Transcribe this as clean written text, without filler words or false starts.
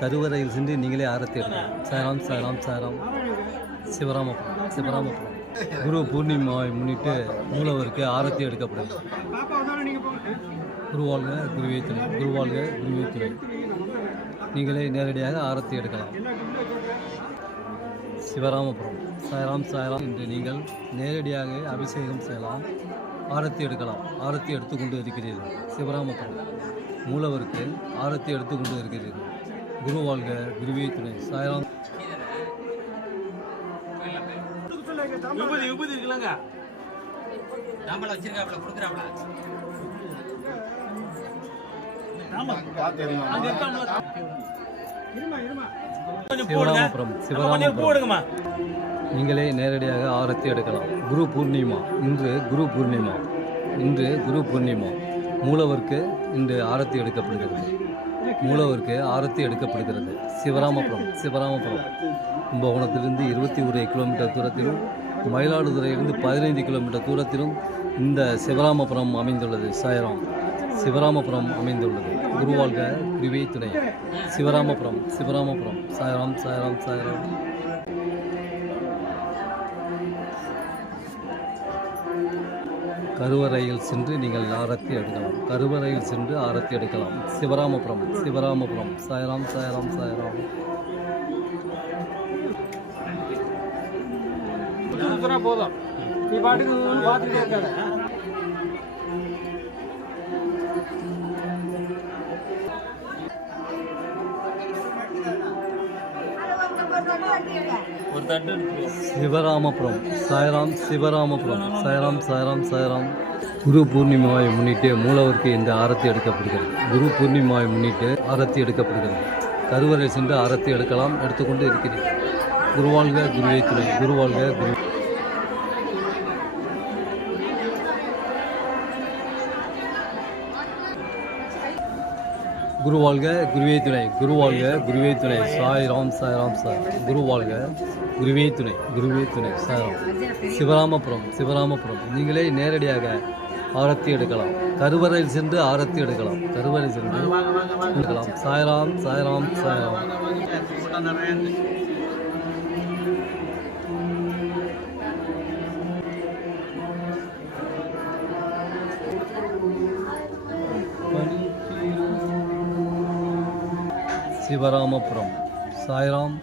கருவறையில் சென்று நீங்களே ஆரத்தி எடுக்கலாம். சாய்ராம் சாய்ராம் சாய்ராம். சிவராமபுரம் சிவராமபுரம். குரு பூர்ணிமாவை முன்னிட்டு மூலவருக்கு ஆரத்தி எடுக்கப்படுது. குருவாழ்க குருவே துணை, குருவாழ்க குருவே துணை. நீங்களே நேரடியாக ஆரத்தி எடுக்கலாம். சிவராமபுரம் சாய்ராம் சாய்ராம் என்று நீங்கள் நேரடியாக அபிஷேகம் செய்யலாம், ஆரத்தி எடுக்கலாம். ஆரத்தி எடுத்துக்கொண்டு இருக்கிறீர்கள். சிவராமபுரம் மூலவருக்கு ஆரத்தி எடுத்துக்கொண்டு இருக்கிறீர்கள். குருவாழ்க குருவே துணை. சாய்ராம். விபூதி இருக்கலங்க. சிவராமபுரம் சிவராமபுரம். நீங்களே நேரடியாக ஆரத்தி எடுக்கலாம். குரு பூர்ணிமா இன்று, குரு பூர்ணிமா இன்று, குரு பூர்ணிமா. மூலவருக்கு இன்று ஆரத்தி எடுக்கப்படுகிறது. மூலவருக்கு ஆரத்தி எடுக்கப்படுகிறது. சிவராமபுரம் சிவராமபுரம். கும்பகோணத்திலிருந்து 21 கிலோமீட்டர் தூரத்திலும், மயிலாடுதுறையிலிருந்து 15 கிலோமீட்டர் தூரத்திலும் இந்த சிவராமபுரம் அமைந்துள்ளது. சாய்ராம் சிவராமபுரம் அமைந்துள்ளது. குருவாழ்க குருவே துணை. சிவராமபுரம் சிவராமபுரம். சாய்ராம் சாய்ராம் சாய்ராம். கருவறையில் சென்று நீங்கள் ஆரத்தி எடுக்கலாம். கருவறையில் சென்று ஆரத்தி எடுக்கலாம். சிவராமபுரம் சிவராமபுரம். சாய்ராம் சாய்ராம் சாய்ராம். போதும், நீ பாட்டுக்கு பார்த்துட்டே இருக்காரு. சிவராமபுரம் சாய்ராம் சிவராமபுரம். சாய்ராம் சாய்ராம் சாய்ராம். குரு பூர்ணிமாவை முன்னிட்டு மூலவருக்கு இந்த ஆரத்தி எடுக்கப்படுகிறது. குரு பூர்ணிமாவை முன்னிட்டு ஆரத்தி எடுக்கப்படுகிறது. கருவறை சென்று ஆரத்தி எடுக்கலாம், எடுத்துக்கொண்டு இருக்கிறது. குருவாழ்க குருவே துணை. குருவாழ்க குரு. குருவாழ்க குருவே துணை. குருவாழ்க குருவே துணை. சாய்ராம் சாய்ராம் சாய். குருவாழ்க குருவே துணை. குருவே துணை. சாய்ராம். சிவராமபுரம் சிவராமபுரம். நீங்களே நேரடியாக ஆரத்தி எடுக்கலாம். கருவறையில் சென்று ஆரத்தி எடுக்கலாம். கருவறை சென்று எடுக்கலாம். சாய்ராம் சாய்ராம் சாய்ராம். சிவராமபுரம் சாய்ராம்